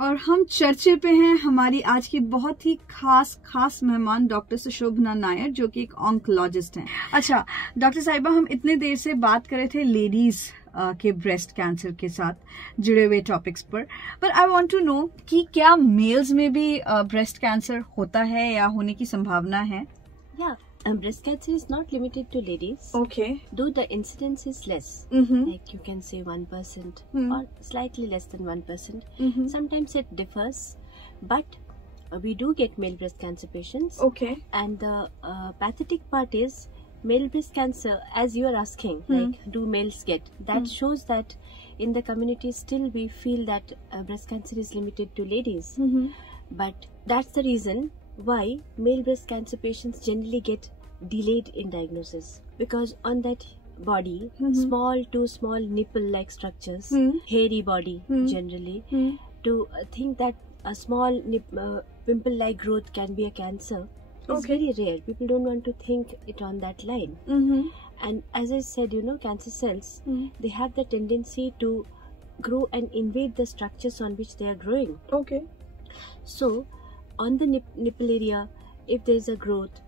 और हम चर्चे पे हैं हमारी आज की बहुत ही खास मेहमान डॉक्टर सुशोभना नायर, जो कि एक ऑन्कोलॉजिस्ट हैं। अच्छा डॉक्टर साहिबा, हम इतने देर से बात कर रहे थे लेडीज के ब्रेस्ट कैंसर के साथ जुड़े हुए टॉपिक्स पर आई वांट टू नो कि क्या मेल्स में भी ब्रेस्ट कैंसर होता है या होने की संभावना है? Breast cancer is not limited to ladies. Okay. Though the incidence is less, like you can say 1% or slightly less than 1%. Sometimes it differs, but we do get male breast cancer patients. Okay. And the pathetic part is male breast cancer, as you are asking, like do males get? That shows that in the community still we feel that breast cancer is limited to ladies. But that's the reason why male breast cancer patients generally get delayed in diagnosis, because on that body two small nipple like structures, hairy body generally, to think that a small pimple like growth can be a cancer is very rare. People don't want to think it on that line. And as I said, cancer cells, they have the tendency to grow and invade the structures on which they are growing. So on the nipple area, if there is a growth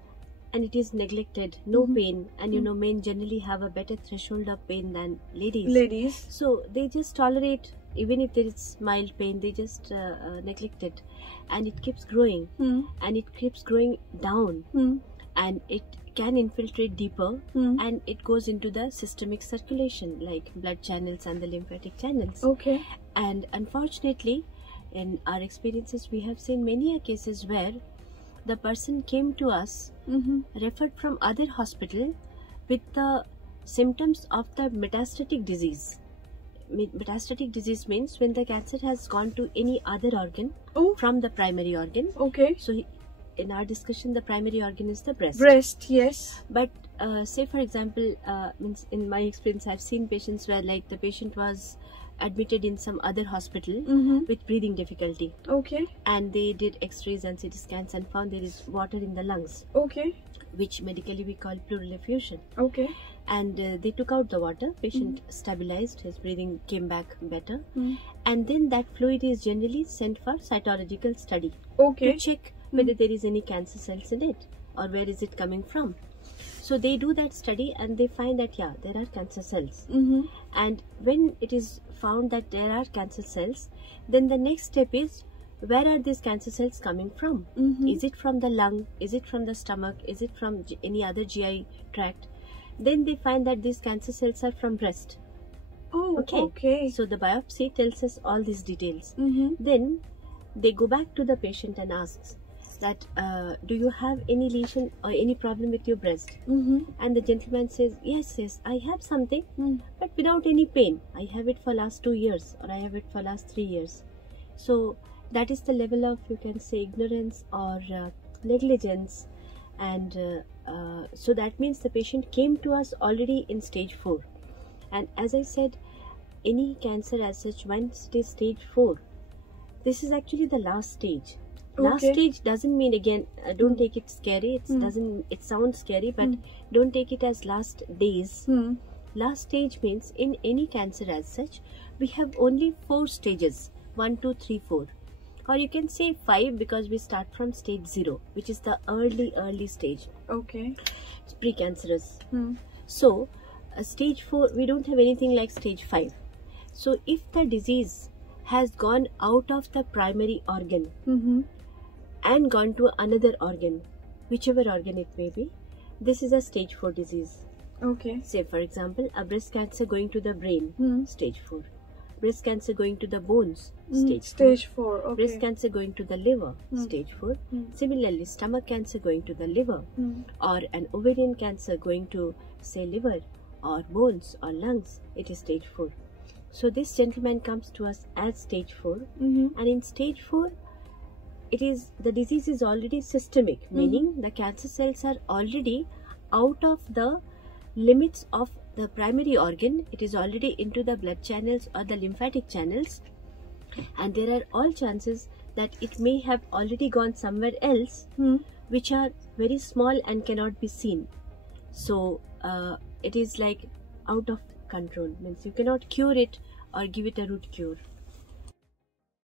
and it is neglected, no pain, and men generally have a better threshold of pain than ladies. So they just tolerate, even if there is mild pain, they just neglect it, and it keeps growing, and it keeps growing down, and it can infiltrate deeper, and it goes into the systemic circulation like blood channels and the lymphatic channels. And unfortunately, in our experiences, we have seen many cases where the person came to us referred from other hospital with the symptoms of the metastatic disease. Metastatic disease means when the cancer has gone to any other organ from the primary organ. So in our discussion, the primary organ is the breast. Yes. But say for example, means in my experience, I've seen patients where like the patient was admitted in some other hospital with breathing difficulty. And they did x-rays and CT scans and found there is water in the lungs. Which medically we call pleural effusion. And they took out the water. Patient stabilized, his breathing came back better. And then that fluid is generally sent for cytological study to check whether there is any cancer cells in it or where is it coming from. So they do that study and they find that there are cancer cells. And when it is found that there are cancer cells, then the next step is, where are these cancer cells coming from? Is it from the lung? Is it from the stomach? Is it from any other GI tract? Then they find that these cancer cells are from breast. So the biopsy tells us all these details. Then they go back to the patient and asks that do you have any lesion or any problem with your breast? And the gentleman says, yes, I have something, but without any pain. I have it for last 2 years, or I have it for last 3 years. So that is the level of, you can say, ignorance or negligence. And so that means the patient came to us already in stage 4. And as I said, any cancer as such, once it is stage 4, this is actually the last stage. Last stage doesn't mean, again, don't take it scary. It sounds scary, but don't take it as last days. Last stage means in any cancer as such, we have only 4 stages: 1, 2, 3, 4, or you can say 5, because we start from stage 0, which is the early stage. It's precancerous. So stage 4, we don't have anything like stage 5. So if the disease has gone out of the primary organ and gone to another organ, whichever organ it may be, this is a stage 4 disease. Say for example, a breast cancer going to the brain, stage 4. Breast cancer going to the bones, stage 4. Breast cancer going to the liver, stage 4. Similarly, stomach cancer going to the liver, or an ovarian cancer going to, say, liver or bones or lungs, it is stage 4. So this gentleman comes to us as stage 4, and in stage 4, the disease is already systemic, meaning the cancer cells are already out of the limits of the primary organ. It is already into the blood channels or the lymphatic channels, and there are all chances that it may have already gone somewhere else, which are very small and cannot be seen. So it is like out of control, means you cannot cure it or give it a root cure.